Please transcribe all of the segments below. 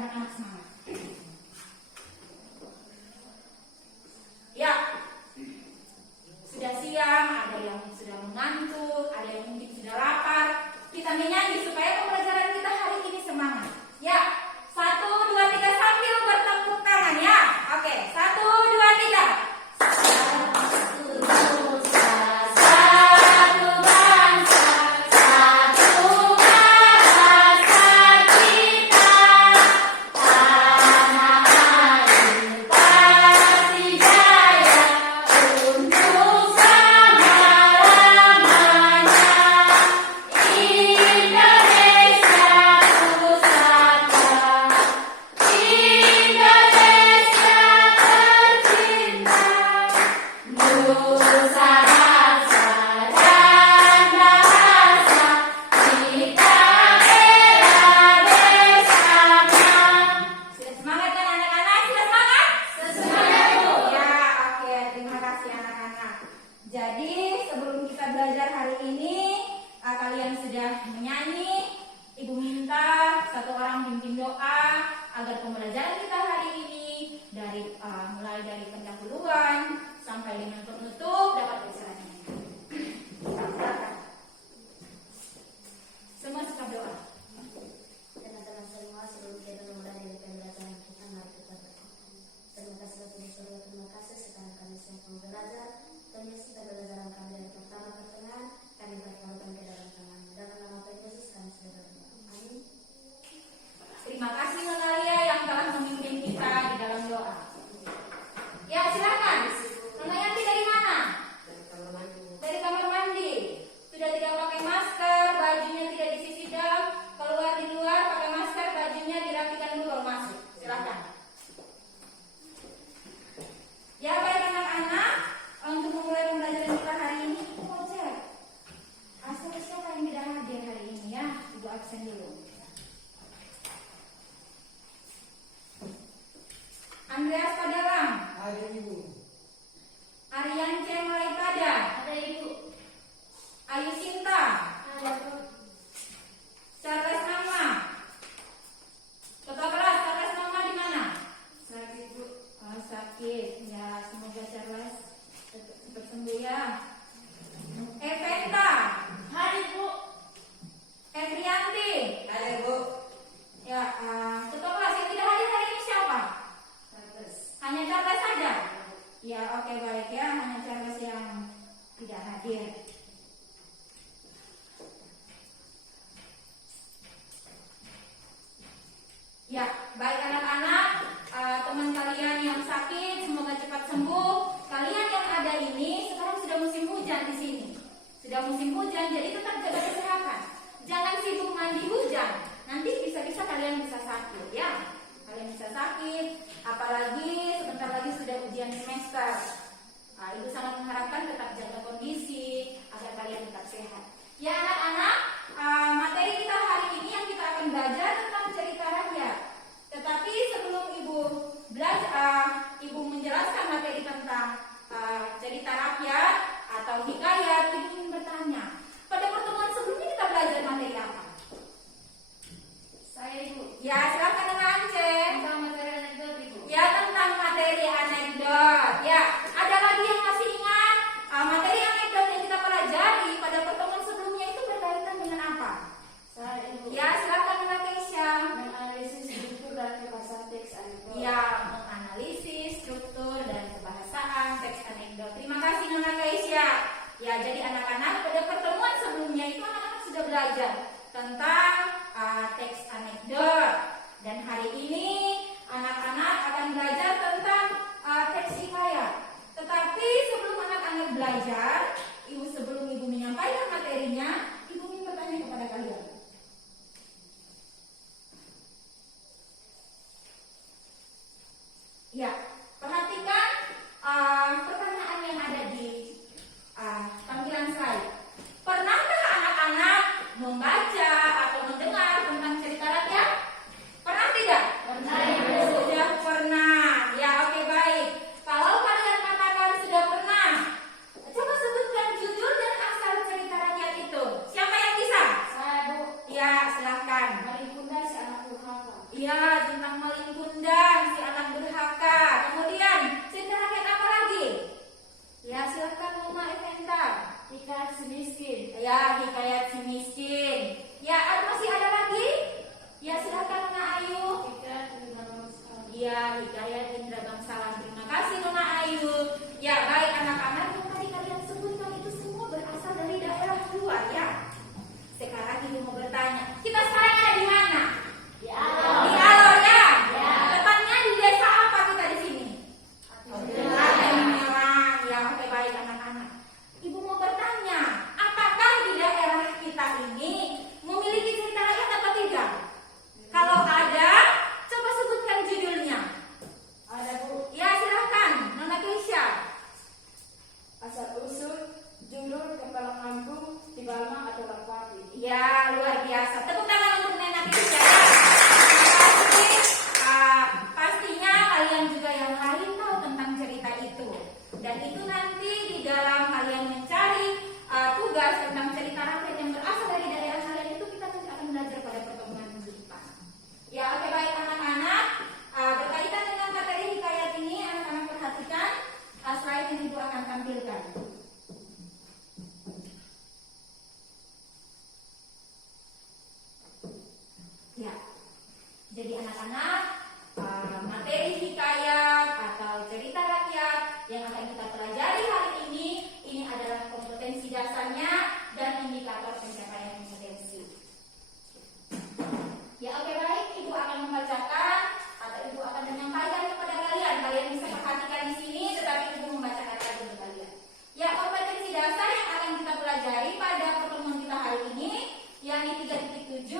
anak-anak semangat. Ya, sudah siang, ada yang sudah mengantuk, ada yang mungkin sudah lapar. Kita menyanyi supaya pembelajaran kita hari ini semangat. Ya, 1, 2, 3 sambil bertepuk tangan ya. Oke, 1, 2, 3. Jadi sebelum kita belajar hari ini, kalian sudah menyanyi. Ibu minta satu orang pimpin doa agar pembelajaran kita hari ini mulai dari pendahuluan sampai dengan penutup dapat berjalan. Semua sikap doa. Teman-teman semua, sebelum kita memulai dari pembelajaran kita, mari kita berdoa. Terima kasih Bapak Ibu, terima kasih sekarang kami siap belajar. Kami sudah belajar kami dari pertama ke tengah, kami berkorban ke dalam tangan. Dalam nama Tuhan Yesus kami sudah berdoa. Amin. Terima kasih Nonalia yang telah memimpin kita di dalam doa. Ya silakan. Nona Yanti dari mana? Dari kamar mandi. Sudah tidak pakai masker, bajunya tidak disisir dam. Keluar di luar pakai masker, bajunya dirapikan dulu baru masuk. Silakan. Ya baik anak-anak, untuk memulai pembelajaran kita hari ini, kita mau cek siapa yang tidak hadir hari ini ya. Ibu absen dulu. Andreas Padalang. Ada Ibu. Aryan C. Malaipada. Ada Ibu. Ayu Sinta. Ada Bu. Charles Nama. Ketua kelas, Charles Nama di mana? Sakit Bu. Oh, sakit. Ya, semoga Charles cepat sembuh ya. Eventa. Hari Bu. Evrianti. Ada Bu. Ya, ketua kelas yang tidak hadir hari ini siapa? Hanya Charles saja? Ya, oke baik ya. Hanya Charles yang tidak hadir. Ya, baik anak-anak, teman kalian yang sakit semoga cepat sembuh. Kalian yang ada ini sekarang sudah musim hujan di sini. Sudah musim hujan, jadi tetap jaga kesehatan. Jangan sibuk mandi hujan. Nanti bisa-bisa kalian bisa sakit ya. Kalian bisa sakit, apalagi sebentar lagi sudah ujian semester. Ibu sangat mengharapkan tetap jaga kondisi agar kalian tetap sehat. Ya anak-anak, materi kita hari ini yang kita akan belajar tentang cerita rakyat. Tetapi sebelum ibu menjelaskan materi tentang cerita rakyat atau hikayat, ibu ingin bertanya, pada pertemuan sebelumnya kita belajar materi apa? Saya Ibu. Ya silakan dengan Ance. Tentang materi anekdot Ibu. Ya tentang materi anekdot. Ya, ada lagi yang masih ingat materi anekdot yang kita pelajari pada pertemuan sebelumnya itu berkaitan dengan apa? Saya Ibu. Ya, silakan Nona Keisha. Menganalisis struktur dan kebahasaan teks anekdot. Ya, menganalisis struktur dan kebahasaan teks anekdot. Terima kasih Nona Keisha. Ya, jadi anak-anak pada pertemuan sebelumnya itu anak-anak sudah belajar tentang teks anekdot. Dan hari ini anak-anak akan belajar tentang teks hikayat. Tetapi sebelum anak-anak belajar, sebelum ibu menyampaikan materinya, ibu ingin bertanya kepada kalian. Ya, perhatikan pertanyaan yang ada di tampilan slide. Pernahkah anak-anak membaca atau mendengar tentang cerita rakyat? Pernah tidak? Pernah. Sudah pernah. Ya, oke baik. Kalau kalian katakan sudah pernah, coba sebutkan judul dan asal cerita rakyat itu. Siapa yang bisa? Saya Bu. Ya, silahkan. Hari Bunda si anak durhaka. Iya, tentang Ria, Hidayat, Indra, Bangsawan. Terima kasih Nona Ayu. Ya baik anak-anak, yang tadi kalian sebutkan itu semua berasal dari daerah luar ya. Sekarang Ibu mau bertanya, kita sekarang ada di mana? Di Alor ya. Tepatnya di desa apa kita di sini? Merang. Ya oke baik anak-anak. Ibu mau bertanya, apakah di daerah kita ini memiliki cerita rakyat atau tidak? Kalau ada, coba sebutkan judulnya. Ada Bu, Ya silahkan, Nona Keisha. asal usul judul kepala kampung di Balma atau Lapati. Ya luar biasa. Tepuk tangan untuk Nona Keisha. Terima kasih. Pastinya kalian juga yang lain tahu tentang cerita itu. Dan itu nanti di dalam kalian mencari tugas tentang cerita rakyat yang berasal dari daerah kalian itu kita nanti akan belajar pada pertemuan minggu depan. Ya oke baik anak-anak. Berkaitan dengan materi hikayat ini anak-anak perhatikan slide yang Ibu akan tampilkan. Ya, jadi anak-anak materi hikayat atau cerita rakyat yang akan kita pelajari hari ini adalah kompetensi dasarnya dan indikator pencapaian kompetensi. Ya oke baik, Ibu akan membacakan atau Ibu akan menyampaikan kepada kalian. Kalian bisa perhatikan di sini, tetapi Ibu membacakan lagi untuk kalian. Ya kompetensi dasar yang akan kita pelajari pada pertemuan kita hari ini, yakni 3.7,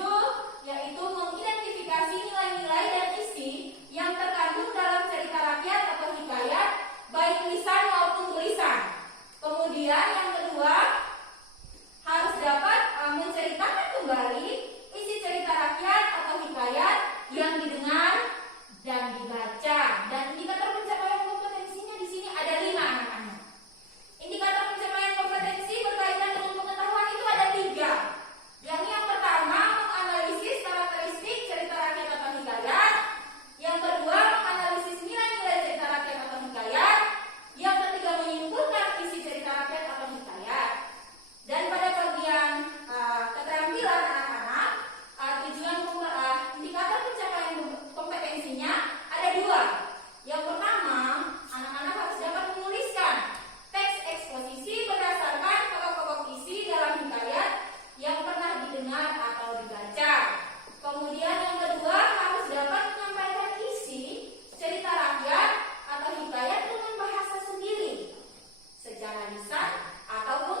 yaitu mengidentifikasi nilai-nilai dan isi yang terkandung dalam cerita rakyat atau hikayat, baik lisan maupun tulisan. Kemudian yang kedua, harus dapat menceritakan kembali isi cerita rakyat atau hikayat yang didengar dan dibaca. Dan indikator pencapaian kompetensinya di sini ada 5 anak-anak. Indikator pencapaian kompetensi berkaitan dengan pengetahuan itu ada 3. Yang pertama, menganalisis karakteristik cerita rakyat atau hikayat. Yang kedua, menganalisis nilai-nilai cerita rakyat atau hikayat. Yang ketiga, menyimpulkan isi cerita rakyat atau hikayat. Dan pada bagian keterampilan anak-anak, tujuan indikator pencapaian kompetensinya ada 2. Yang pertama, anak-anak harus dapat menuliskan teks eksposisi berdasarkan pokok-pokok isi dalam hikayat yang pernah didengar atau dibaca. Kemudian yang kedua, harus dapat menyampaikan isi cerita rakyat atau hikayat dengan bahasa sendiri, secara lisan ataupun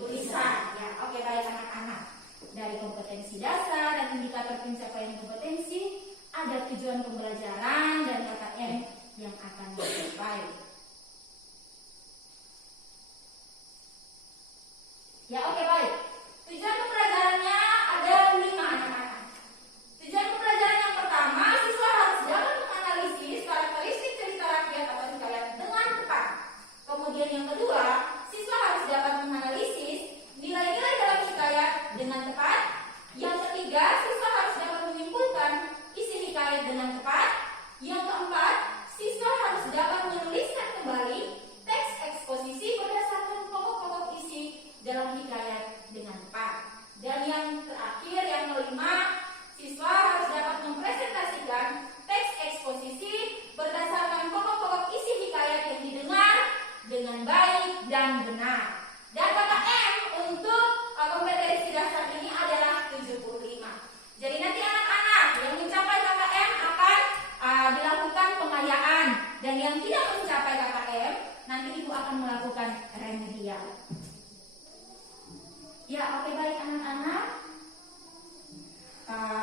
tulisan. Ya, oke baik anak-anak. Dari kompetensi dasar dan indikator pencapaian kompetensi, ada tujuan pembelajaran dan KKM yang akan dicapai. Ya, oke baik. Tujuan pembelajarannya ada 5 anak-anak. Tujuan pembelajaran yang pertama, siswa harus dapat menganalisis karakteristik cerita rakyat atau hikayat dengan tepat. Kemudian yang kedua, siswa harus dapat menganalisis nilai-nilai dalam hikayat dengan tepat. Yang ketiga, siswa harus dapat menyimpulkan isi hikayat dengan tepat. Yang keempat, siswa harus dapat menuliskan kembali teks eksposisi berdasarkan pokok-pokok isi dalam hikayat dengan tepat. Dan yang terakhir, yang kelima, siswa harus dapat mempresentasikan teks eksposisi berdasarkan pokok-pokok isi hikayat yang didengar dengan baik dan benar. Dan KKM untuk kompetensi dasar ini adalah 75. Jadi nanti anak-anak yang mencapai KKM akan dilakukan pengayaan, dan yang tidak mencapai KKM nanti Ibu akan melakukan remedial. Ya, oke baik anak-anak.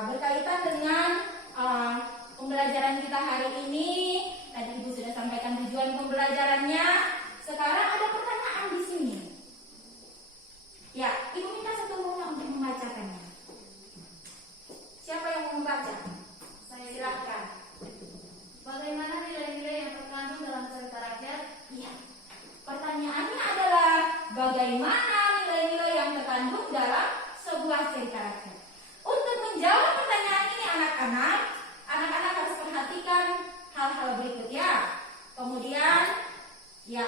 Berkaitan dengan pembelajaran kita hari ini, tadi Ibu sudah sampaikan tujuan pembelajarannya. Sekarang ada pertanyaan di sini. Ya, Ibu minta satu Nona untuk membacakannya. Siapa yang mau membaca? Saya silakan. Bagaimana nilai-nilai yang terkandung dalam cerita rakyat? Iya. Pertanyaannya adalah bagaimana nilai-nilai yang terkandung dalam sebuah cerita rakyat. Untuk menjawab pertanyaan ini anak-anak harus perhatikan hal-hal berikut ya. Kemudian, ya,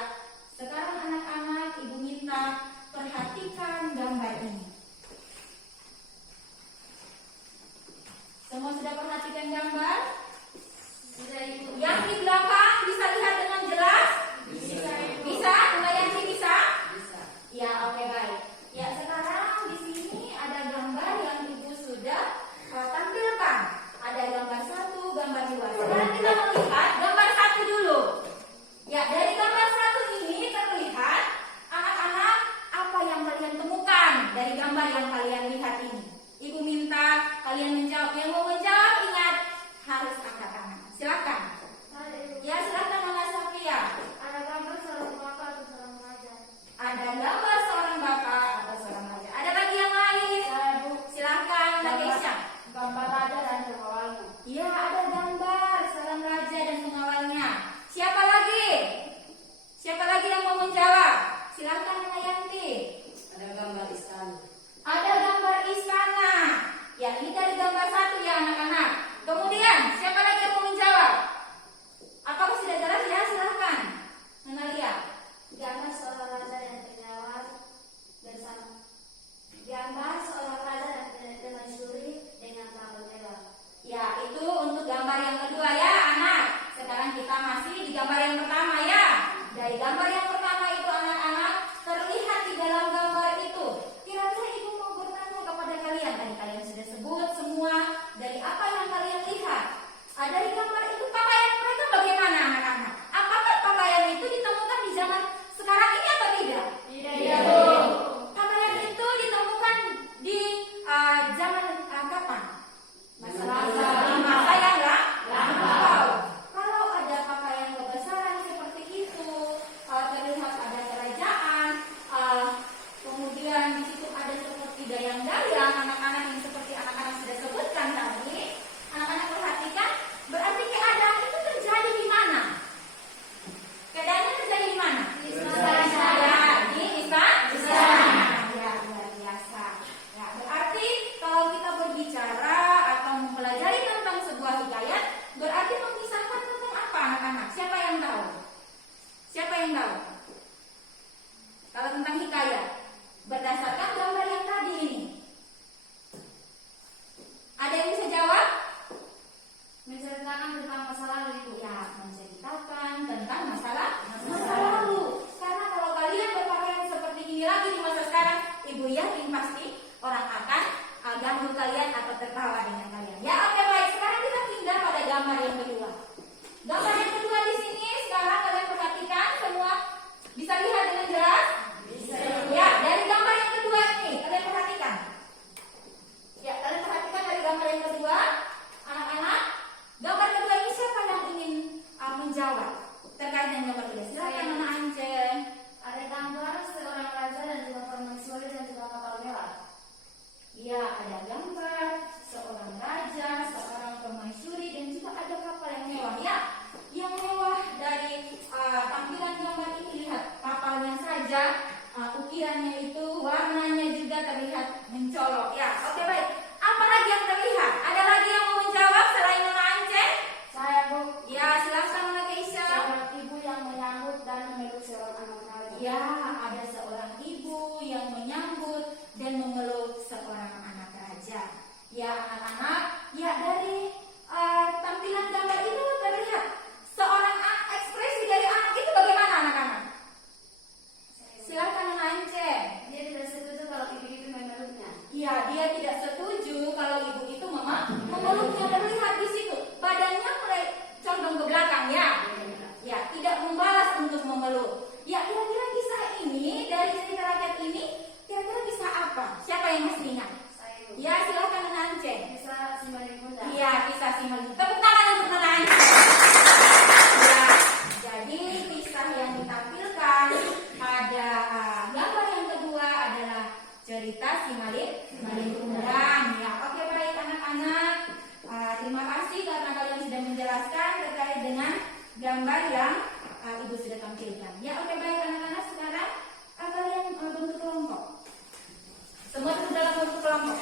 sekarang anak-anak Ibu minta perhatikan gambar ini. Semua sudah perhatikan gambar? Yang di belakang bisa lihat dengan jelas? Bisa? Mbak Yanti bisa? Ya, oke baik. Ya, sekarang di sini ada gambar yang Ibu sudah tampilkan. Ada gambar 1, gambar 2. Sekarang kita melihat gambar 1 dulu. Ya, dari gambar 1 ini terlihat anak-anak apa yang kalian temukan dari gambar yang kalian lihat ini. Ibu minta kalian menjawab. Yang mau menjawab ingat harus angkat tangan. Silakan. Ya, silakan Mama Safia. Ada gambar seorang bapak atau seorang raja. Ada gambar seorang bapak atau seorang raja. Ada lagi yang lain? Silakan, Mbak Keisha. Gambar raja dan pengawalnya. Iya, ada gambar seorang raja dan pengawalnya. Siapa lagi? Siapa lagi yang mau menjawab? Silakan Mbak Yanti. Ada gambar istana. Ada gambar istana. Ya, ini dari gambar 1 ya anak-anak. Kemudian, siapa lagi yang mau menjawab? Apakah sudah jelas ya? Silakan. Menalia. Gambar seorang raja dan penyawar bersama. Gambar seorang raja dan permaisuri dengan kapal mewah. Ya, itu untuk gambar yang kedua ya anak. Sekarang kita masih di gambar yang pertama ya. Dari gambar yang pertama itu anak-anak terlihat di dalam gambar itu. Kira-kira ibu mau bertanya kepada kalian. Tadi kalian sudah sebut semua dari apa yang kalian lihat. Dari gambar itu pakaian mereka bagaimana anak-anak? Apakah pakaian itu ditemukan di zaman sekarang ini atau tidak? Tidak. Pakaian itu ditemukan di zaman kapan? Masa yang lampau. Kalau ada pakaian kebesaran seperti itu, terlihat ada kerajaan, kemudian di situ ada seperti dayang-dayang, anak-anak yang seperti anak-anak sudah sebutkan tadi. Anak-anak perhatikan, berarti keadaan itu terjadi di mana? Keadaannya terjadi di mana? Di istana. Ya, di istana. Ya, luar biasa. Ya, berarti kalau kita berbicara atau mempelajari tentang sebuah hikayat, berarti mengisahkan tentang apa anak-anak? Siapa yang tahu? Siapa yang tahu? Kalau tentang hikayat, berdasarkan gambar yang tadi ini. Ada yang bisa jawab? Menceritakan tentang masa lalu itu. Ya, menceritakan tentang masa lalu. Karena kalau kalian berpakaian seperti ini lagi di masa sekarang, ibu yakin pasti orang akan ganggu kalian atau tertawa dengan kalian. Ya, oke baik. Sekarang kita pindah pada gambar yang kedua. Gambar yang kedua di sini sekarang kalian perhatikan semua bisa lihat dengan jelas? Bisa. Ya, dari gambar yang kedua ini kalian perhatikan. Ya, kalian perhatikan dari gambar yang kedua, anak-anak. Gambar kedua ini siapa yang ingin menjawab terkait dengan gambar kedua? Silakan Nona Ance. Ada gambar seorang raja dan juga permaisuri dan juga kapal mewah. Ya, ada gambar seorang raja, seorang permaisuri dan juga ada kapal yang mewah. Ya, yang mewah dari tampilan gambar ini lihat kapalnya saja, ukirannya itu, warnanya juga terlihat mencolok. Ya, oke baik. Apa lagi yang terlihat? Ada lagi yang mau menjawab selain Nona Ance? Saya, Bu. Ya, silakan Nona Keisha. Seorang ibu yang menyambut dan memeluk seorang anak raja. Ya, ada seorang ibu yang menyambut dan memeluk seorang anak raja. Ya, anak-anak, ya dari tampilan gambar itu terlihat seorang ekspresi dari anak itu bagaimana anak-anak? Silakan Nona Ance. Dia tidak setuju kalau ibu itu memeluknya. Ya, dia tidak setuju kalau ibu itu memeluknya. Terlihat di situ badannya mulai condong ke belakang ya. Ya, tidak membalas untuk memeluk. Ya, kira-kira kisah ini dari cerita rakyat ini kira-kira kisah apa? Siapa yang masih ingat? Saya, Bu. Ya, silakan Nona Ance. Bisa Simali Bunda. Iya, kisah si Mali. Tepuk tangan untuk Nona Ance. Ya, jadi kisah yang ditampilkan pada gambar yang kedua adalah cerita si Malik Bundang. Ya, oke baik anak-anak. Terima kasih karena kalian sudah menjelaskan terkait dengan gambar yang ibu sudah tampilkan. Ya, oke baik anak-anak. Sekarang kalian bentuk kelompok. Semua duduk dalam bentuk kelompok.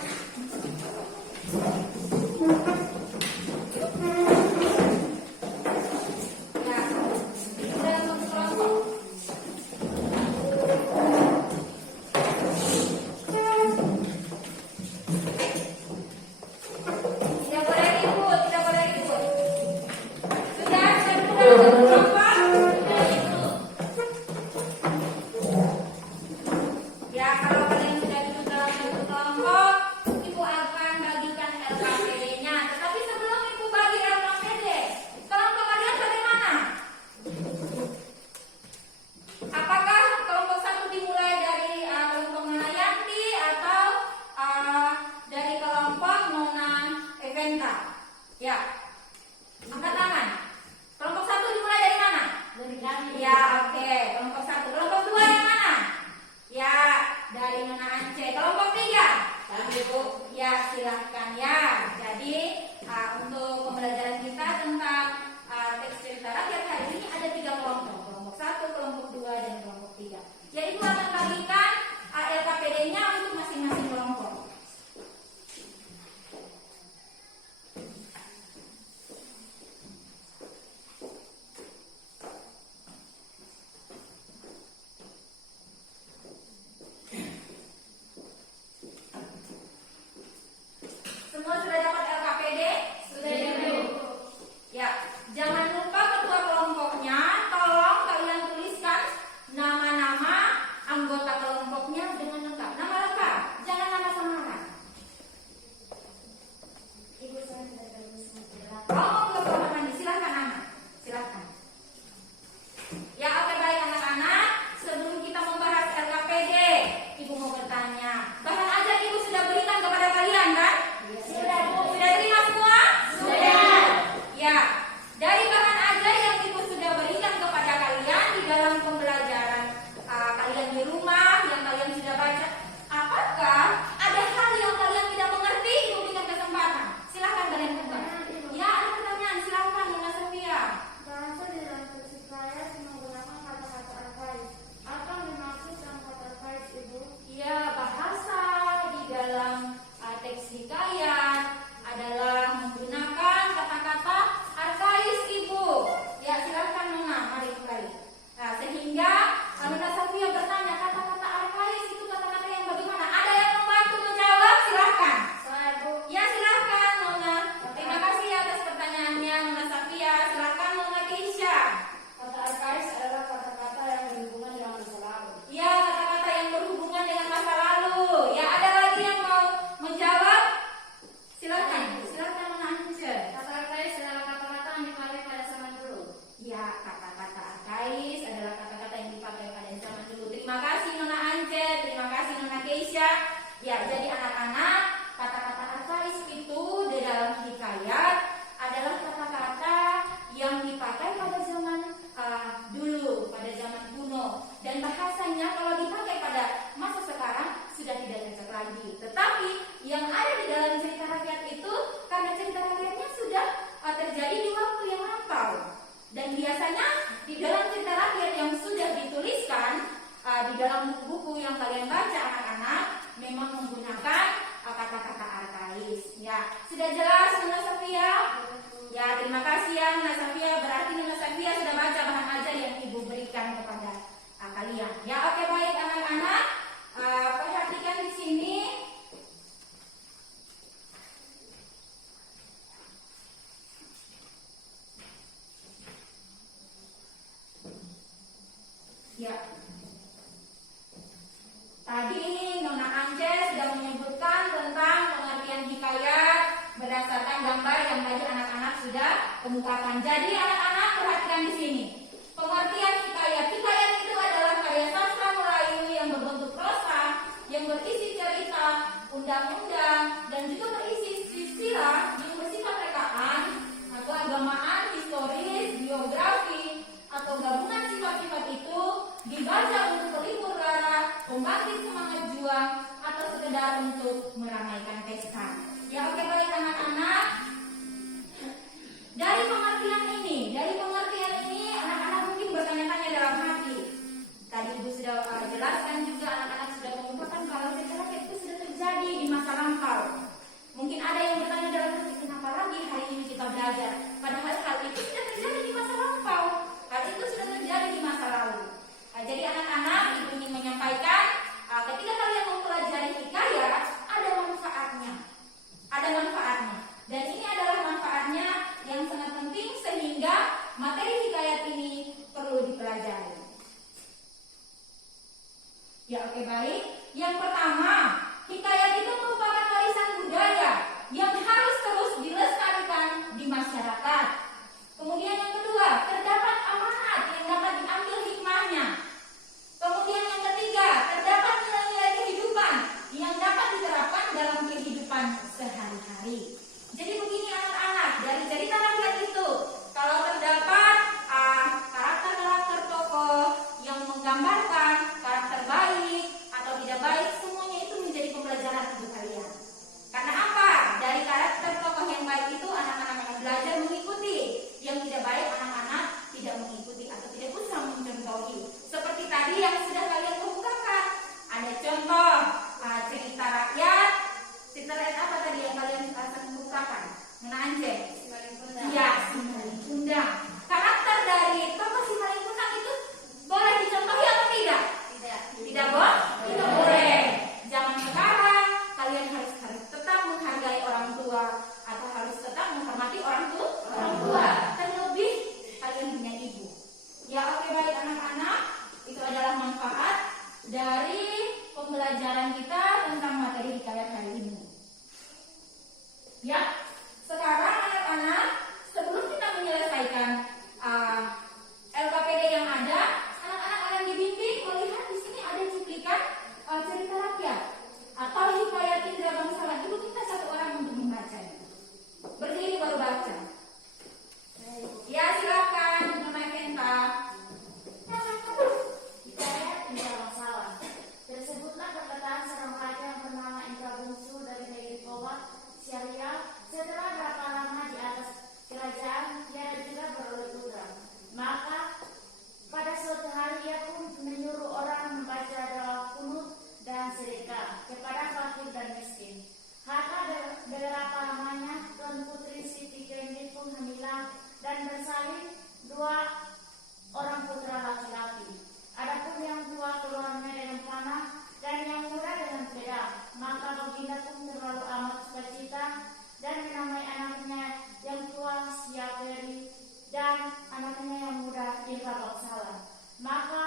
Ya, duduk dalam bentuk kelompok. Tidak boleh ribut, tidak boleh ribut. Ya, angkat tangan. Kelompok 1 dimulai dari mana? Dari kami. Ya, oke. Kelompok 1. Kelompok 2 yang mana? Ya, dari Nona Ance. Kelompok 3? Kami, Bu. Ya, silahkan ya. Jadi untuk pembelajaran kita tentang teks cerita rakyat hari ini ada 3 kelompok. Kelompok 1, kelompok 2, dan kelompok 3. Yaitu akan bagikan LKPD-nya untuk masing-masing kelompok. Semua sudah dapat LKPD? Sudah, Bu. Ya, jangan lupa ketua kelompoknya, tolong kalian tuliskan nama-nama anggota kelompoknya dengan lengkap. Nama lengkap, jangan nama samaran. Ibu saya tidak terlalu semangat. Oh, ke kamar mandi, silakan anak, silakan. Ya, oke baik anak-anak. Sebelum kita membahas LKPD, ibu mau bertanya. Bahan ajar ibu sudah berikan kepada kalian kan? Sudah, Bu. Sudah terima semua? Sudah. Ya, dari bahan ajar yang ibu sudah berikan kepada kalian di dalam pembelajaran kalian di rumah yang kalian sudah baca, apakah ada hal yang kalian tidak mengerti? Ibu berikan kesempatan. Silakan kalian buka. Ya, ada pertanyaan. Silakan Nona Sofia. Bahasa di dalam teks rakyat menggunakan kata-kata arkaik. Apa yang dimaksud dengan kata arkaik, Ibu? Ya, bahasa di dalam teks hikayat adalah menggunakan kata-kata arkais, Ibu. Ya, silakan Nona, mari kembali. Nah, sehingga Nona Sofia bertanya, kata-kata arkais itu kata-kata yang bagaimana? Ada yang membantu menjawab? Silakan. Saya, Bu. Ya, silakan Nona. Terima kasih atas pertanyaannya Nona Sofia. Silakan Nona Keisha. Kata arkais adalah kata-kata yang berhubungan dengan masa lalu. Ya, kata-kata yang berhubungan dengan masa lalu. Ya, ada lagi yang mau menjawab? Silakan. Silakan Nona Ance. Kata arkais adalah kata-kata yang dipakai pada zaman dulu. Ya, kata-kata arkais adalah kata-kata yang dipakai pada zaman dulu. Terima kasih Nona Ance, terima kasih Nona Keisha. Ya, jadi anak-anak, kata-kata arkais itu di dalam hikayat adalah kata-kata yang dipakai pada zaman dulu, pada zaman kuno. Dan bahasanya kalau dipakai pada masa sekarang sudah tidak cocok lagi. Tetapi yang ada di dalam cerita rakyat itu, karena cerita rakyatnya sudah terjadi di waktu yang lampau. Dan biasanya di dalam cerita rakyat yang sudah dituliskan di dalam buku-buku yang kalian baca anak-anak memang menggunakan kata-kata arkais. Ya, sudah jelas Nona Sofia? Ya, terima kasih ya Nona Sofia. Berarti Nona Sofia sudah baca bahan ajar yang ibu berikan kepada kalian. Ya, oke baik anak-anak. Perhatikan di sini. Ya. Tadi Nona Ance sudah menyebutkan tentang pengertian hikayat berdasarkan gambar yang tadi anak-anak sudah kemukakan. Jadi anak-anak perhatikan di sini. Pengertian hikayat. Hikayat itu adalah karya sastra Melayu yang berbentuk prosa, yang berisi cerita, undang-undang, dan juga berisi silsilah yang bersifat rekaan atau agamaan, historis, biografi, atau gabungan sifat-sifat itu dibaca untuk pelipur lara, membangkit semangat juang, atau sekedar untuk meramaikan pesta. Ya, oke baik anak-anak. Dari pengertian ini anak-anak mungkin bertanya-tanya dalam hati. Tadi ibu sudah jelaskan juga, anak-anak sudah mengumpulkan kalau cerita rakyat itu sudah terjadi di masa lampau. Mungkin ada yang bertanya dalam hati, kenapa lagi hari ini kita belajar? Padahal hal itu sudah terjadi di masa lampau. Hal itu sudah terjadi di masa lalu. Jadi anak-anak, ibu ingin menyampaikan, ketika kalian mempelajari hikayat, ada manfaatnya. Ada manfaatnya. Dan ini adalah manfaatnya yang sangat penting sehingga materi hikayat ini perlu dipelajari. Ya, oke baik. Yang pertama, hikayat itu merupakan warisan budaya yang harus terus dilestarikan di masyarakat. Kemudian yang kedua, terdapat amanat yang dapat diambil hikmahnya. Kemudian yang ketiga, terdapat nilai-nilai kehidupan yang dapat diterapkan dalam kehidupan sehari-hari. Jadi begini anak-anak, dari belajar mengikuti. Yang tidak baik anak-anak tidak mengikuti atau tidak usah mencontohi. Seperti tadi yang sudah kalian kemukakan. Ada contoh cerita rakyat. Cerita rakyat apa tadi yang kalian kemukakan? Menanjeng. Iya, Simalin Kundang. Karakter dari tokoh Simalin Kundang itu boleh dicontohi atau tidak? Tidak boleh. Tidak boleh. Zaman sekarang kalian harus tetap menghargai orang tua atau harus tetap menghormati orang tua. Terlebih kalian punya ibu. Ya oke, baik anak-anak, itu adalah manfaat dari pembelajaran kita tentang materi hikayat hari ini. Ya, sekarang anak-anak, sebelum kita menyelesaikan LKPD yang ada, anak-anak akan dibimbing melihat di sini ada cuplikan cerita rakyat atau hikayat Indra Bangsawan. Ibu minta satu orang untuk membacanya. Berdiri baru baca. Ya, silakan, Mama Kenta. Hikayat Indra Bangsawan. Tersebutlah perkataan seorang raja yang bernama Indra Bungsu dari negeri Kowat, Syariah. Setelah berapa lama di atas kerajaan, dia juga beroleh putra. Maka pada suatu hari ia pun menyuruh orang membaca doa kunut dan sedekah kepada fakir dan miskin. Harta beberapa lamanya Tuan Putri Siti Kendi pun hamil dan bersalin 2 orang putra laki-laki. Adapun yang tua keluarnya dengan panah dan yang muda dengan pedang. Maka baginda pun terlalu amat sukacita dan menamai anaknya yang tua Siaperi dan anaknya yang muda Indra Bangsawan. Maka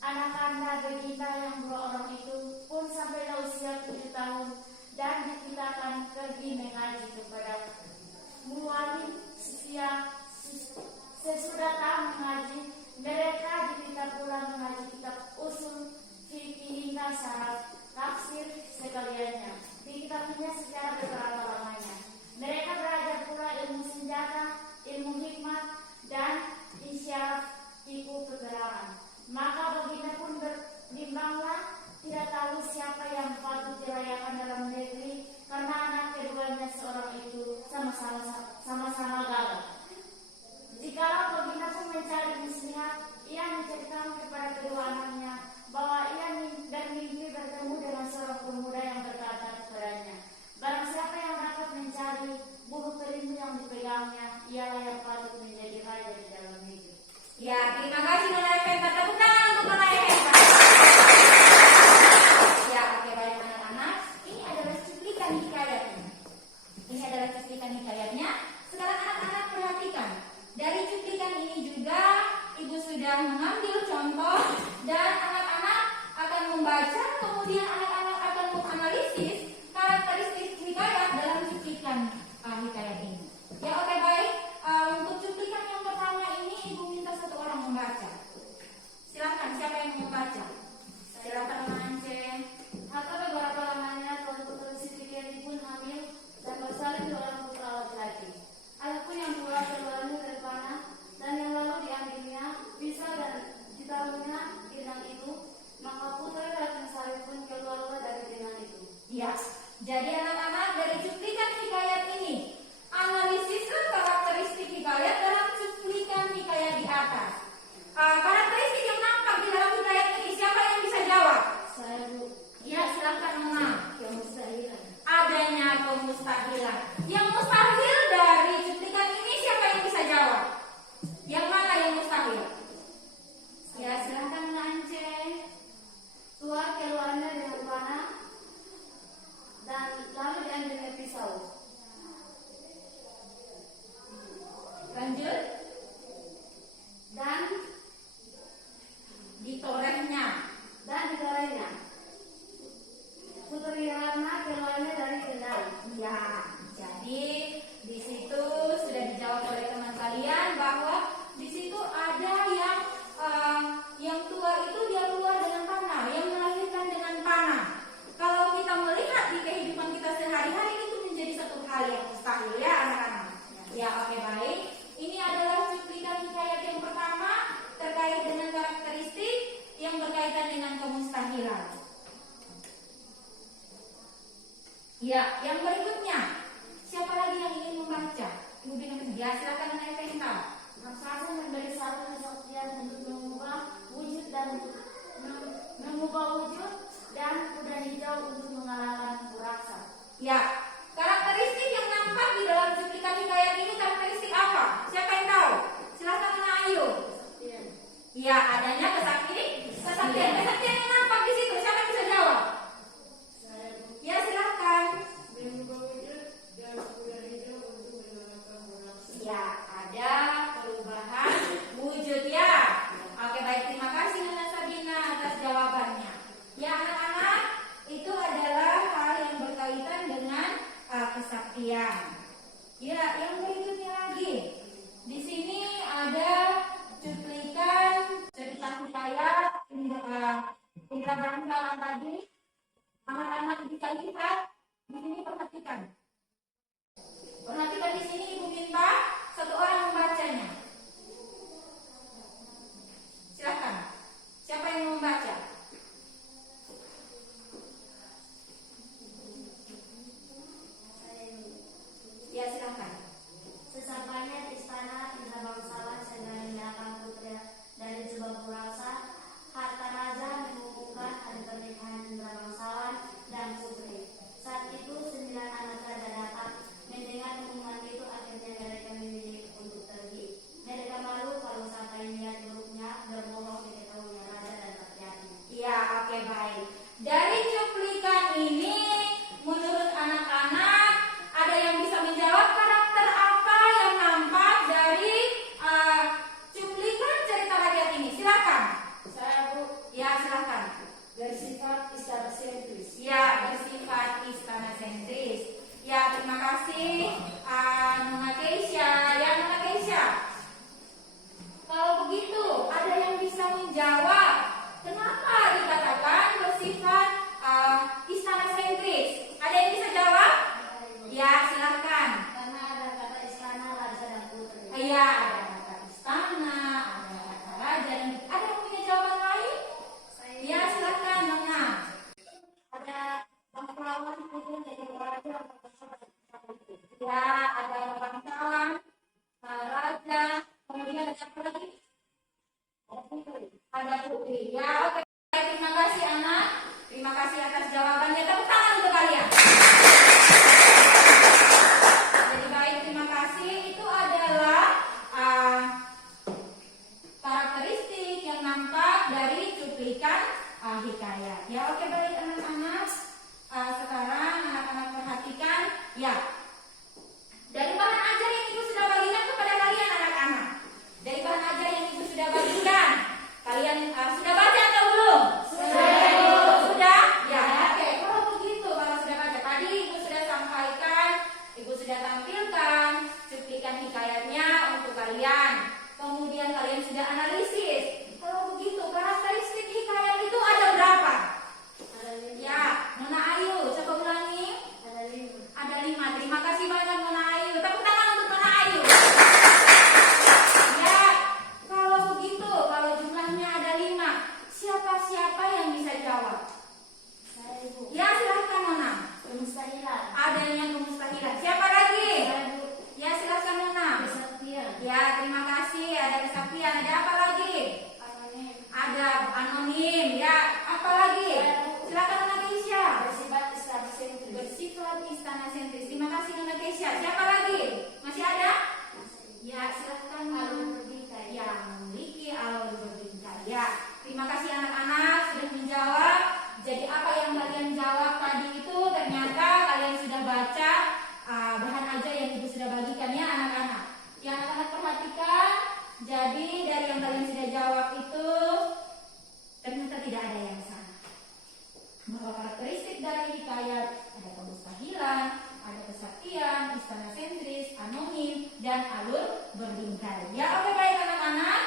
anak-anak baginda yang 2 orang itu pun sampailah usia 7 tahun dan dikitakan pergi mengaji kepada muwali. Sesudah tahu mengaji, mereka dikita pula mengaji kitab usul fikih hingga syarat tafsir sekaliannya. Dikitapinya secara beberapa lamanya. Mereka belajar pula ilmu senjata, ilmu hikmat, dan isyarat tipu peperangan. Maka baginda pun berbimbanglah, tidak tahu siapa yang patut dirayakan dalam negeri, karena anak keduanya seorang itu sama-sama gagal. Jikalau baginda pun mencari muslihat, ia menceritakan kepada kedua anaknya bahwa ia bermimpi bertemu dengan seorang pemuda yang berkata kepadanya, barang siapa yang dapat mencari bunuh perimbu yang dipegangnya, ialah yang patut menjadi raja di dalam negeri. Ya, terima kasih Nona Eventa. Tepuk tangan untuk Nona Eventa. Ya, oke, baik anak-anak. Ini adalah cuplikan hikayatnya. Sekarang anak-anak perhatikan. Dari cuplikan ini juga Ibu sudah mengambil contoh dan anak-anak akan membaca, kemudian anak-anak akan menganalisis karakteristik hikayat dalam cuplikan hikayat ini. Ya, oke, baik. Untuk cuplikan yang pertama ini Ibu minta satu orang membaca. Silakan, siapa yang mau membaca? Silakan Mance. Maka beberapa lamanya Tuan Putri Siti Kendi pun hamil dan bersalin 2 orang putra laki-laki. Adapun yang tua keluarnya dari panah dan yang lalu diambilnya pisau dan ditaruhnya ginang itu, maka putra dan salib pun keluarlah dari ginang itu. Ya, jadi anak-anak dari cuplikan hikayat ini, analisislah karakteristik hikayat dalam cuplikan hikayat di atas. Karakteristik yang nampak di dalam hikayat ini, siapa yang bisa jawab? Saya Bu. Ya, silakan Mama. Yang mustahilan. Adanya kemustahilan. Yang mustahil dari cuplikan ini siapa yang bisa jawab? Yang mana yang mustahil? Ya, silakan Mance. Tua keluarnya dengan panah dan lalu diambilnya pisau. Lanjut. Dan Ditorehnya. ditorehnya. Putri Rana keluarnya dari kendal. Ya, jadi di situ sudah dijawab oleh teman kalian bahwa di situ ada yang tua itu dia keluar dengan panah, yang melahirkan dengan panah. Kalau kita melihat di kehidupan kita sehari-hari itu menjadi satu hal yang mustahil ya anak-anak. Ya, oke, baik. Ini adalah Ya, silakan Nona Eventa. Maksudnya memberi satu kesaktian untuk mengubah wujud dan kuda hijau untuk mengalahkan Buraksa. Ya, karakteristik yang nampak di dalam cuplikan hikayat ini karakteristik apa? Siapa yang tahu? Silakan Nona Ayu. Ya, adanya kesaktian yang nampak di situ. Siapa yang bisa jawab? Ya, silakan. Ya, ada perubahan wujud ya. Oke, baik, terima kasih Nona Sabina atas jawabannya. Ya, anak-anak, itu adalah hal yang berkaitan dengan kesaktian. Ya, yang berikutnya lagi. Di sini ada cuplikan cerita hikayat Indra Bangsawan tadi. Anak-anak bisa lihat di sini, perhatikan. Perhatikan di sini, Ibu minta satu orang membacanya. Silakan. Siapa yang mau membaca? Ya, silakan. Sesampainya di istana Indra Bangsawan sedang menyiapkan putri dari sebuah Buraksa, harta raja mengumumkan hari pernikahan Indra Bangsawan dan putri. Saat itu 9 anak raja datang. Mendengar pengumuman itu, akhirnya mereka memilih untuk pergi. Mereka malu kalau sampai niat buruknya berbohong diketahui raja dan rakyatnya. Ya, oke, baik. Dari cuplikan ini, menurut anak-anak, ada yang bisa menjawab karakter apa yang nampak dari cuplikan cerita rakyat ini? Silakan. Saya Bu, Ya, silakan. bersifat istana sentris. Ya, bersifat istana sentris. Ya, terima kasih Nona Keisha. Ya, Nona Keisha. Kalau begitu, ada yang bisa menjawab kenapa dikatakan bersifat istana sentris? Ada yang bisa jawab? Ya, silakan. Karena ada kata istana, raja, dan putri. Ya, ada kata istana, ada kata raja, dan ada yang punya jawaban lain? Ya, silakan, Nona. Ada bangsawan, putri, dan raja. Ya, ada bangsawan, raja, kemudian ada apa lagi? Ada putri. Ya, oke. Terima kasih anak. Terima kasih atas jawabannya. Tepuk tangan untuk kalian. Jadi baik, terima kasih. Itu adalah karakteristik yang nampak dari cuplikan hikayat. Ya, oke, baik anak-anak. Sekarang anak-anak perhatikan. Ya, dari bahan ajar yang Ibu sudah bagikan kepada kalian anak-anak. Dari bahan ajar yang Ibu sudah bagikan, kalian sudah baca atau belum? Sudah? Ya, oke. Kalau begitu, kalau sudah baca, tadi Ibu sudah sampaikan, Ibu sudah tampilkan cuplikan hikayatnya untuk kalian. Kemudian kalian sudah analisis. Kalau begitu, karakteristik hikayat itu ada berapa? Ya, Nona Ayu, coba ulangi. Ada 5. Terima kasih banyak Nona Ayu. Tepuk tangan untuk Nona Ayu. Ya, kalau begitu, kalau jumlahnya ada 5, siapa-siapa yang bisa jawab? Saya Ibu. Ya, silahkan Nona. Kemustahilan. Ada yang kemustahilan. Siapa lagi? Saya Bu. Ya, silahkan Nona. Kesaktian. Ya, terima kasih. Ada kesaktian. Ada apa lagi? Anonim. Ada anonim. Ya, apa lagi? Silakan Nona Keisha. Bersifat istana sentris. Bersifat istana sentris. Terima kasih Nona Keisha. Siapa lagi? Masih ada? Ya, silahkan Alur berbingkai. yang memiliki alur berbingkai. Ya, terima kasih anak-anak sudah menjawab. Jadi apa yang kalian jawab tadi itu ternyata kalian sudah baca bahan ajar yang Ibu sudah bagikan ya anak-anak. Ya, anak-anak perhatikan. Jadi dari yang kalian sudah jawab itu ternyata tidak ada yang salah. Bahwa karakteristik dari hikayat ada kemustahilan, ada kesaktian, istana sentris, anonim, dan alur berbingkai. Ya, oke, baik anak-anak.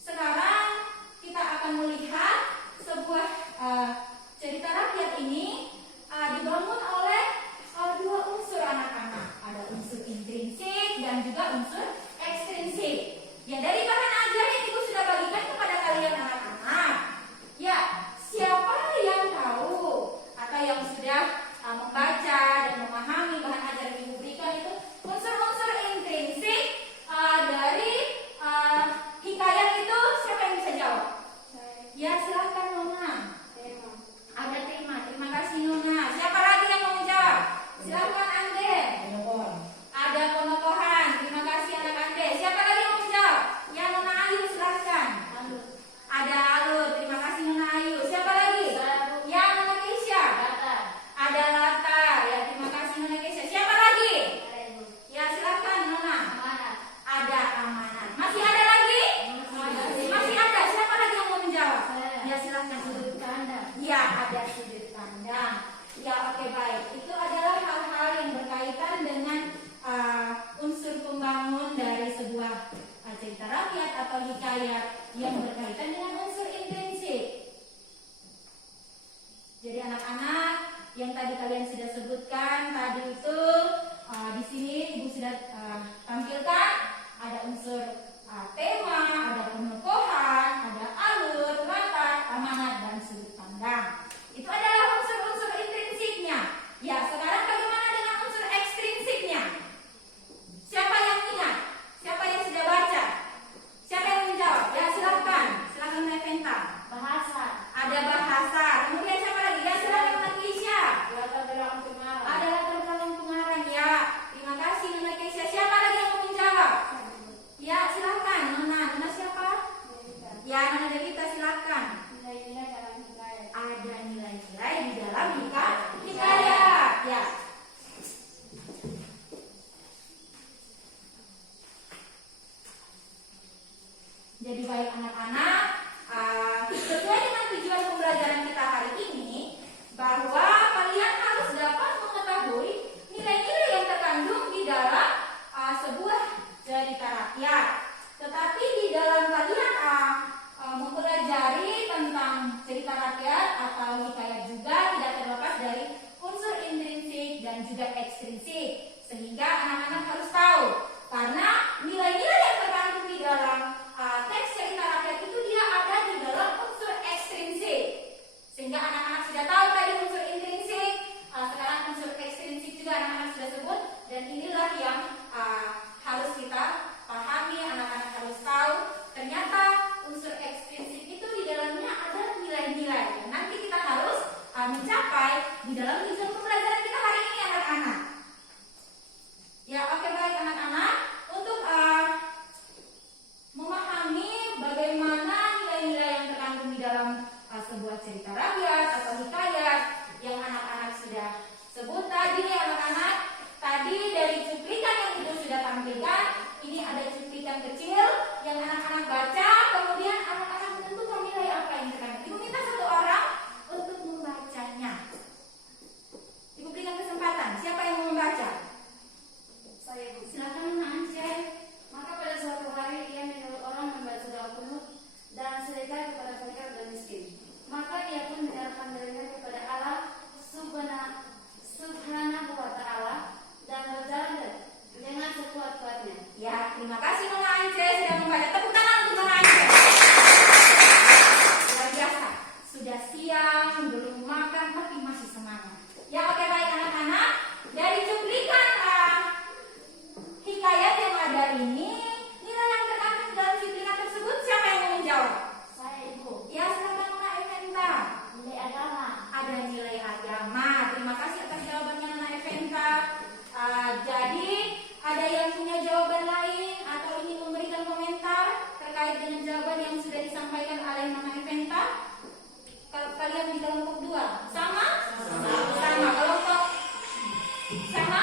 Sekarang kita akan melihat sebuah cerita rakyat ini dibangun oleh 2 unsur anak-anak. Ada unsur intrinsik dan juga unsur ekstrinsik. Ya, dari bahan ajar yang Ibu sudah bagikan kepada kalian anak-anak. Ya, siapa yang tahu atau yang sudah membaca dan memahami bahan ajar yang Ibu berikan itu unsur-unsur hikayat yang berkaitan dengan unsur intrinsik. Jadi anak-anak, yang tadi kalian sudah sebutkan tadi itu di sini Ibu sudah tampilkan ada unsur tema, ada pentokohan, ada alur, latar, amanat, dan sudut pandang. Itu adalah unsur-unsur intrinsiknya. Ya, sekarang bagaimana dengan unsur ekstrinsiknya? Siapa yang ingat? Siapa yang sudah baca? Siapa yang menjawab? Ya, silakan Neventa. Bahasa. Ada bahasa. Kemudian siapa lagi? Ya, silakan Nakeisha. Latar belakang pengarang. Ada latar belakang pengarang. Ya, terima kasih Nakeisha. Siapa lagi yang mau menjawab? Ya, silakan. Nona siapa? Ya, Nona Devita, silakan. Nilai-nilai dalam hikayat. Ada nilai-nilai di dalam hikayat. Ya. Jadi baik anak-anak, sesuai dengan tujuan pembelajaran kita hari ini, bahwa kalian harus dapat mengetahui nilai-nilai yang terkandung di dalam sebuah cerita rakyat. Tetapi di dalam kalian mempelajari tentang cerita rakyat atau hikayat juga tidak terlepas dari unsur intrinsik dan juga ekstrinsik, sehingga anak-anak harus tahu karena nilai-nilai yang terkandung di dalam teks cerita rakyat itu dia ada di dalam unsur ekstrinsik, sehingga anak-anak sudah tahu tadi unsur intrinsik, sekarang unsur ekstrinsik juga anak-anak sudah sebut, dan inilah yang harus kita pahami, anak-anak harus tahu ternyata unsur ekstrinsik itu di dalamnya ada nilai-nilai yang nanti kita harus mencapai di dalam tujuan pembelajaran kita hari ini anak-anak. Ya, oke, baik anak-anak, untuk memahami bagaimana nilai-nilai yang terkandung di dalam sebuah cerita rakyat atau hikayat yang anak-anak sudah sebut tadi, anak-anak tadi dari cuplikan yang Ibu sudah tampilkan, ini ada cuplikan kecil yang anak-anak baca, kemudian anak-anak menentukan nilai apa yang terkandung. Ibu minta satu orang untuk membacanya. Ibu berikan kesempatan, siapa yang mau membaca? Saya Bu. Silakan Nona Anjay. Maka pada suatu hari ia menyuruh orang membaca doa kunut dan sedekah kepada fakir dan miskin. Maka dia pun menyerahkan dirinya kepada Allah Subhanahu wa Ta'ala dan berjalan dengan sekuat-kuatnya. Ya, terima kasih Nona Anjay sudah membaca. Tepuk tangan untuk Nona Anjay. Luar biasa. Sudah siang, belum makan, tapi masih semangat. Ya, oke, baik anak-anak. Dari cuplikan hikayat yang ada ini, nilai yang terkandung dalam cuplikan tersebut siapa yang mau menjawab? Saya Ibu. Ya, silakan Nona Eventa. Nilai agama. Ada nilai agama. Terima kasih atas jawabannya Nona Eventa. Jadi ada yang punya jawaban lain atau ingin memberikan komentar terkait dengan jawaban yang sudah disampaikan oleh Nona Eventa? Kalian di kelompok 2 sama? Sama. Kelompok sama?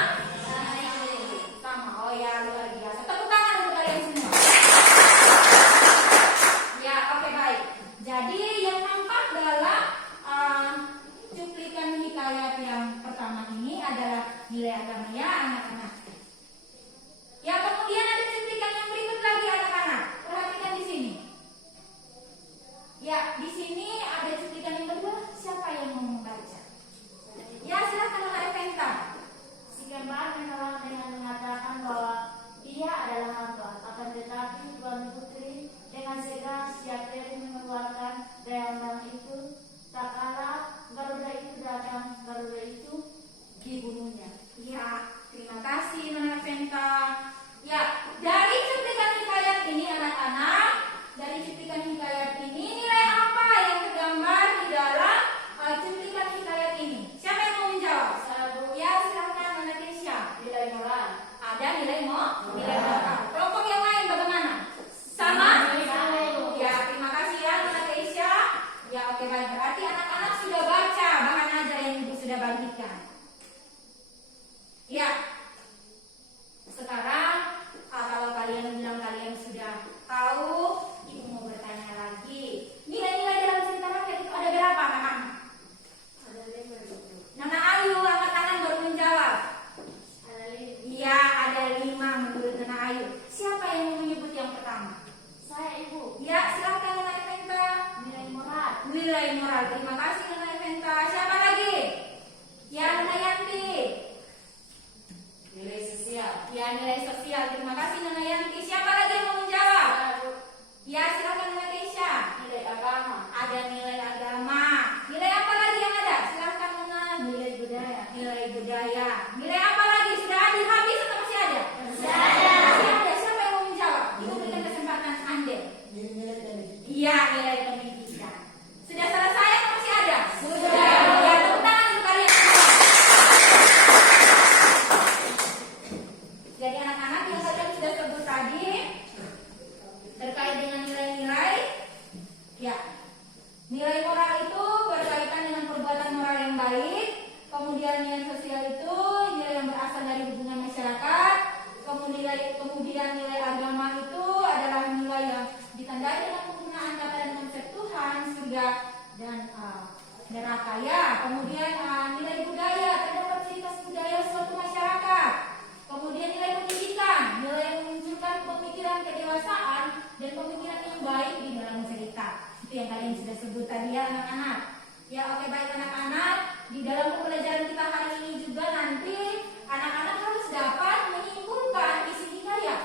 Sama. Oh ya, luar biasa. Tepuk tangan untuk kalian semua. Ya, oke, baik. Jadi yang nampak dalam cuplikan hikayat yang pertama ini adalah nilai agama ya anak-anak. Ya, kemudian ada cuplikan yang berikut lagi anak-anak. Perhatikan di sini. Ya, di sini ada cuplikan yang kedua. Siapa yang mau membaca? Ya, silakan Nona Eventa. Si kembar menolong dengan mengatakan bahwa ia adalah hamba, akan tetapi Tuan Putri dengan segera siap diri mengeluarkan dayang itu. Tak kala Garuda itu datang, Garuda itu dibunuhnya. Ya, terima kasih Nona Eventa. Ya, dari cuplikan hikayat ini anak-anak, dari cuplikan hikayat ini nilai apa yang tergambar di dalam cuplikan hikayat ini? Siapa yang mau menjawab? Saya Bu. Ya, silakan Nona Keisha. Nilai moral. Ada nilai moral. Kelompok yang lain bagaimana? Sama? Sama, Ibu. Ya, terima kasih ya Nona Keisha. Ya, oke, baik. Berarti anak-anak sudah baca bahan ajar yang Ibu sudah bagikan. Ya. Sekarang kalau kalian bilang kalian sudah tahu, Ibu mau bertanya lagi. Nilai-nilai dalam cerita rakyat itu ada berapa anak-anak? Ada 5 Ibu. Nona Ayu angkat tangan baru menjawab. Ada 5. Iya, ada 5 menurut Nona Ayu. Siapa yang mau menyebut yang pertama? Saya Ibu. sosial. Terima kasih Nona Yanti. Siapa lagi yang mau menjawab? Saya, Bu. Ya, silakan Nona Keisha. Nilai agama. Ada nilai agama. Nilai apa lagi yang ada? Silakan Nona. Nilai budaya. Nilai budaya. Nilai apa lagi? Sudah habis atau masih ada? Masih ada. Masih ada. Siapa yang mau menjawab? Ibu berikan kesempatan Anda. Nilai pendidikan. Iya, nilai pendidikan. Sudah selesai atau masih ada? Sudah. Ya, tepuk tangan untuk kalian. Jadi anak-anak yang kalian sudah sebut tadi terkait dengan nilai-nilai, ya, nilai moral itu berkaitan dengan perbuatan moral yang baik. Kemudian nilai sosial itu nilai yang berasal dari hubungan masyarakat. Kemudian nilai agama itu adalah nilai yang ditandai dengan penggunaan kata dan konsep Tuhan, surga, dan neraka. Ya, kemudian nilai budaya, terdapat ciri khas budaya suatu masyarakat. Kemudian nilai pendidikan, nilai yang memunculkan pemikiran kedewasaan dan pemikiran yang baik di dalam cerita. Itu yang kalian sudah sebut tadi ya anak-anak. Ya, oke, baik anak-anak. Di dalam pembelajaran kita hari ini juga nanti anak-anak harus dapat menyimpulkan isi hikayat.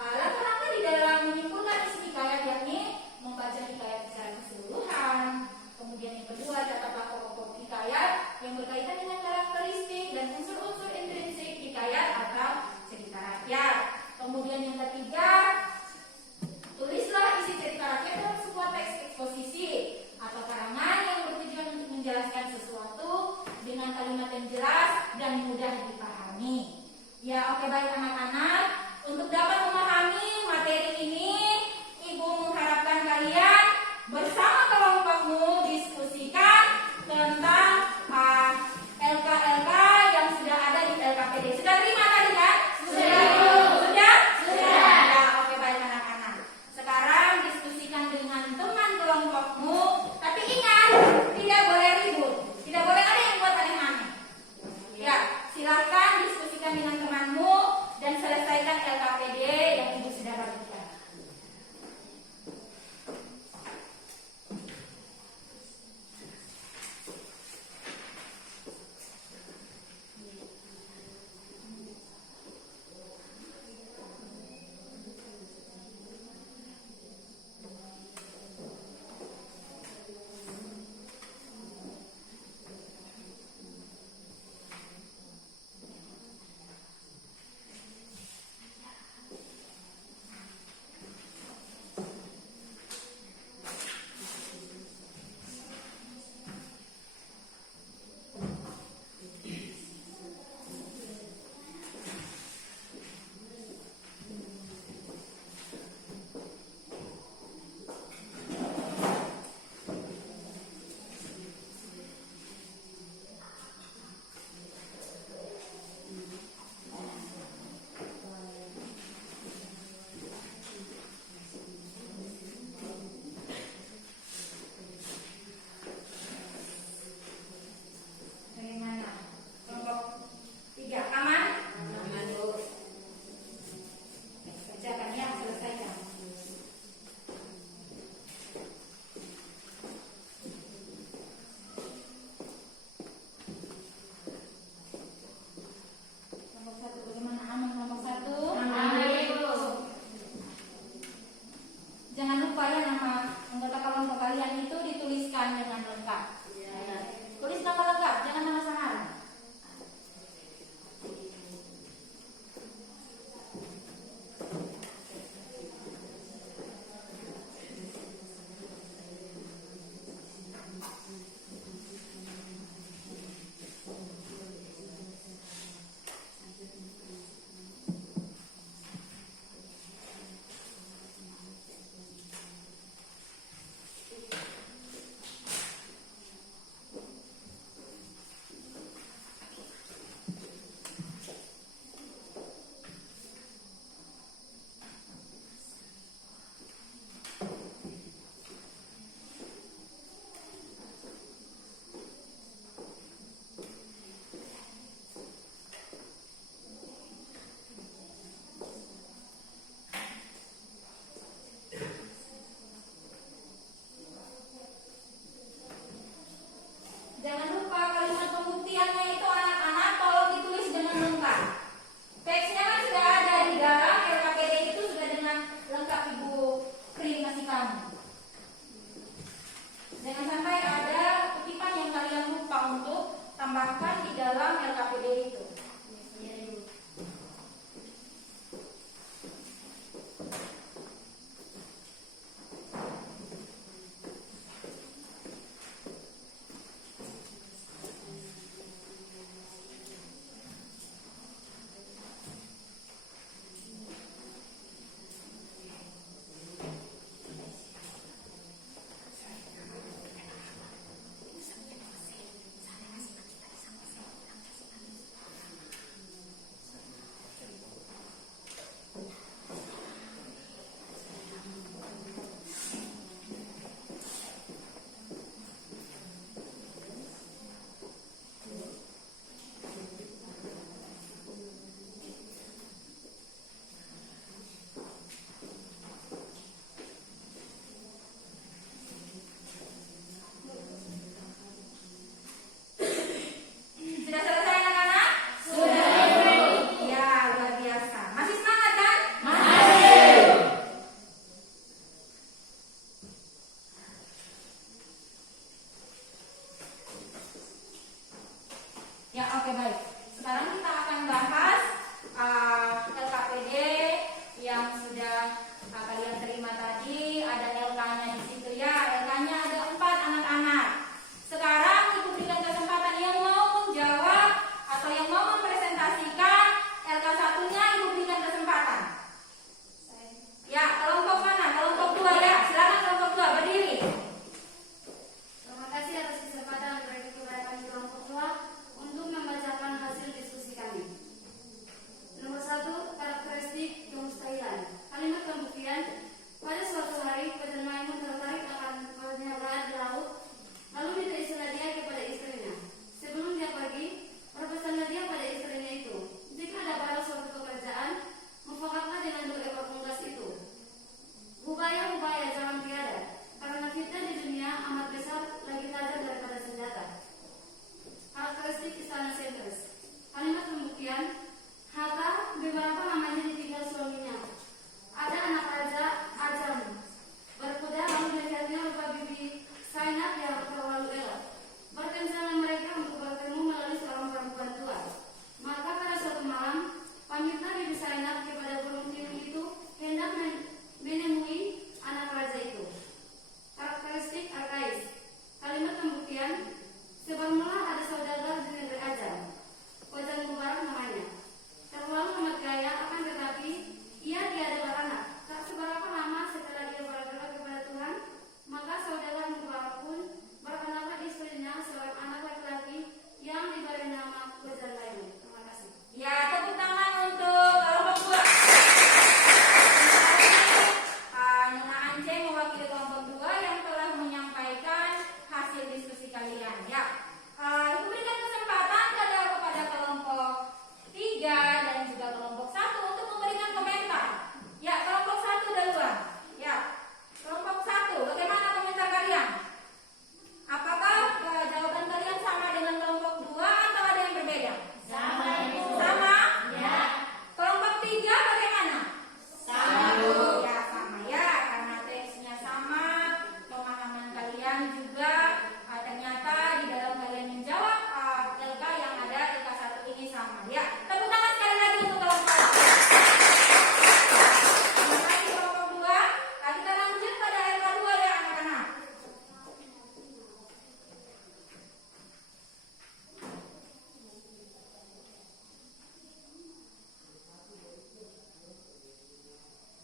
Langkah-langkah di dalam menyimpulkan isi hikayat yakni membaca hikayat secara keseluruhan. Kemudian yang kedua, catatlah pokok-pokok hikayat yang berkaitan dengan karakteristik dan unsur-unsur intrinsik hikayat atau cerita rakyat. Kemudian yang ketiga, tulislah isi cerita rakyat dalam sebuah teks eksposisi atau karangan yang bertujuan untuk menjelaskan sesuatu dengan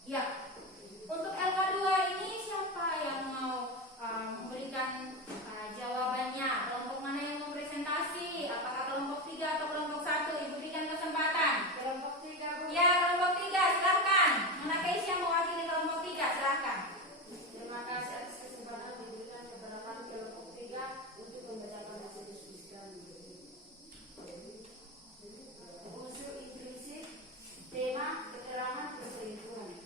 Ya, untuk LK2 ini siapa yang mau memberikan jawabannya? Kelompok mana yang mau presentasi? Apakah kelompok 3 atau kelompok 1? Ibu berikan kesempatan. Kelompok 3, Bu. Ya, kelompok 3, silakan. Mana Keisha yang mewakili kelompok 3, silakan. Terima kasih atas kesempatan diberikan kepada kami kelompok 3 untuk membacakan hasil diskusi kami. Unsur inklusif, tema keterangan perselingkuhan.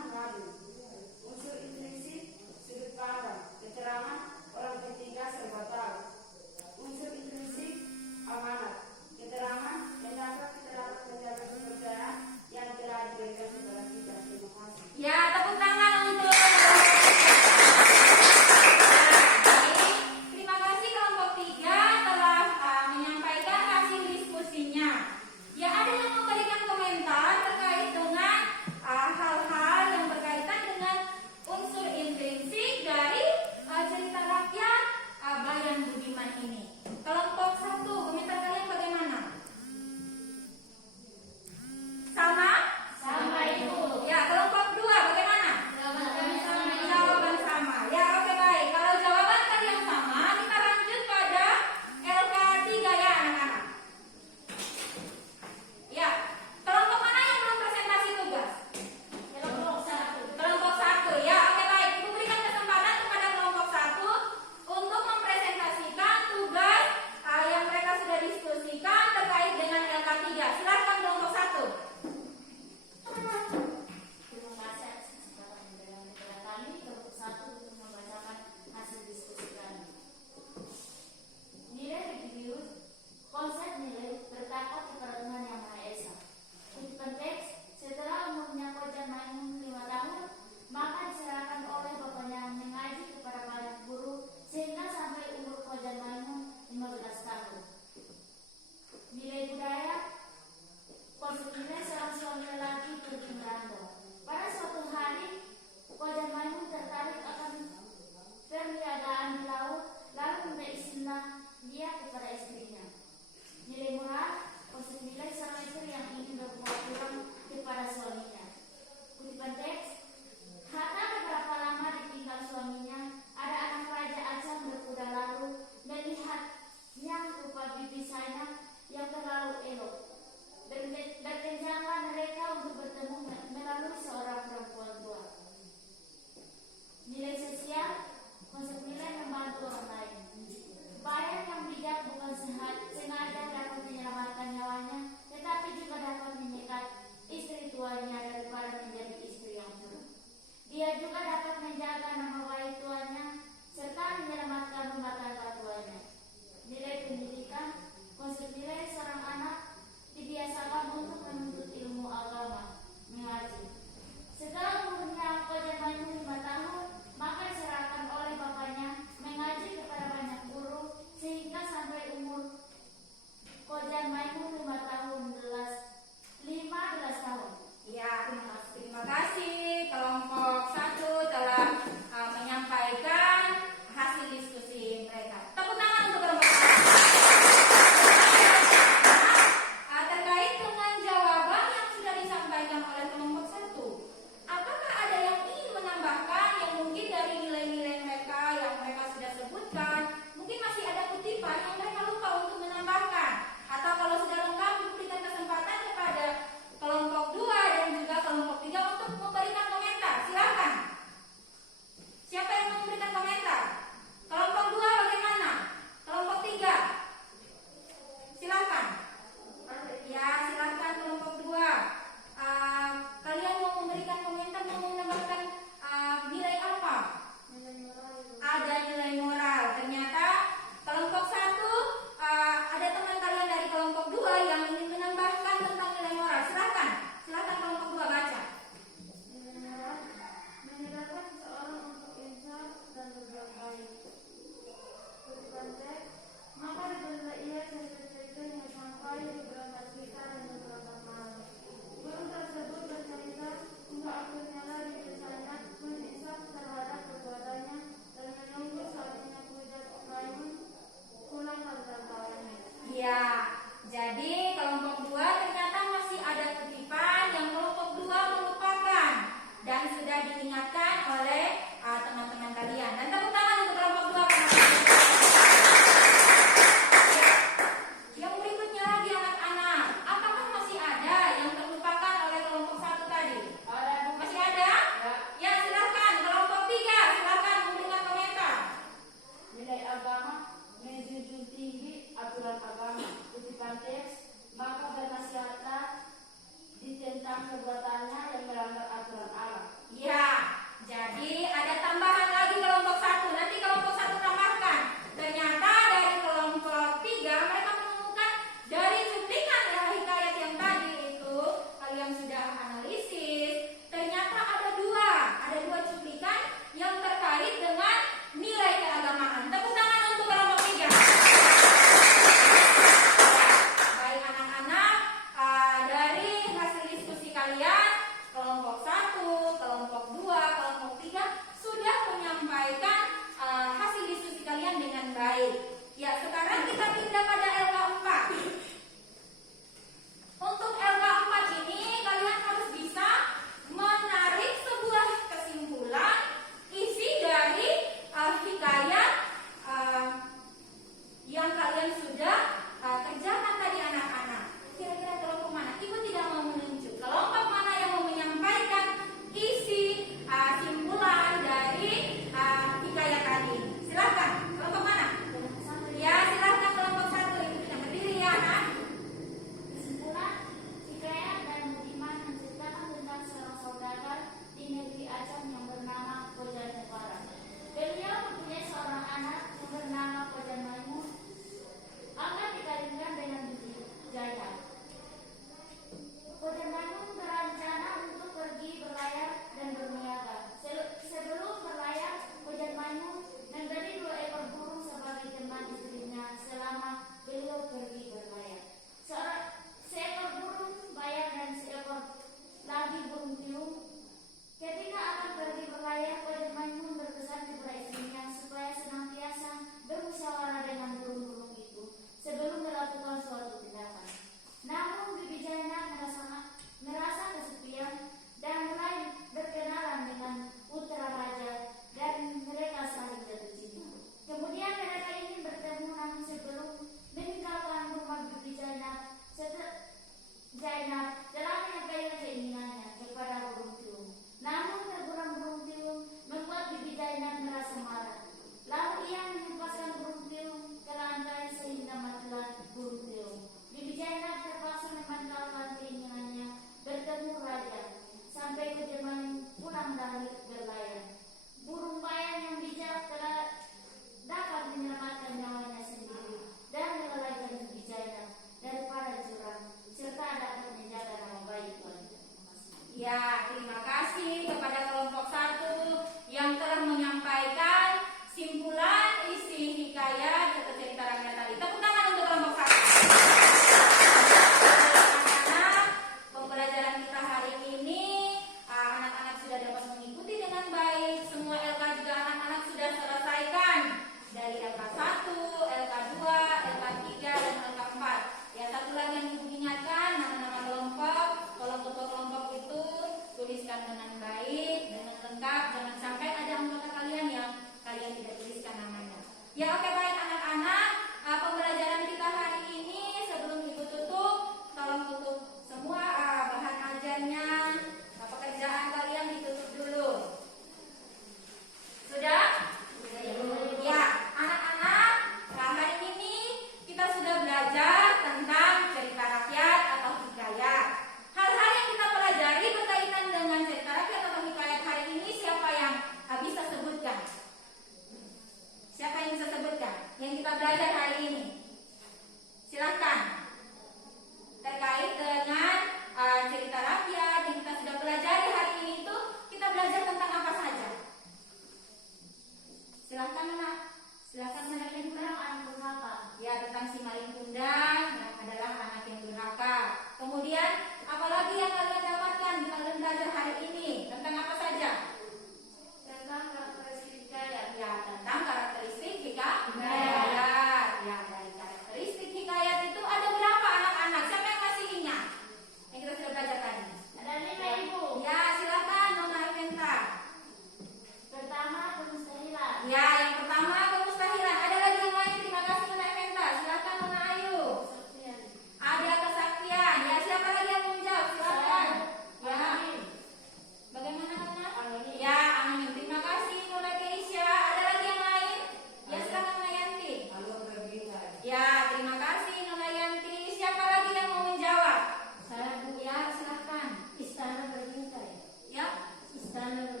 dan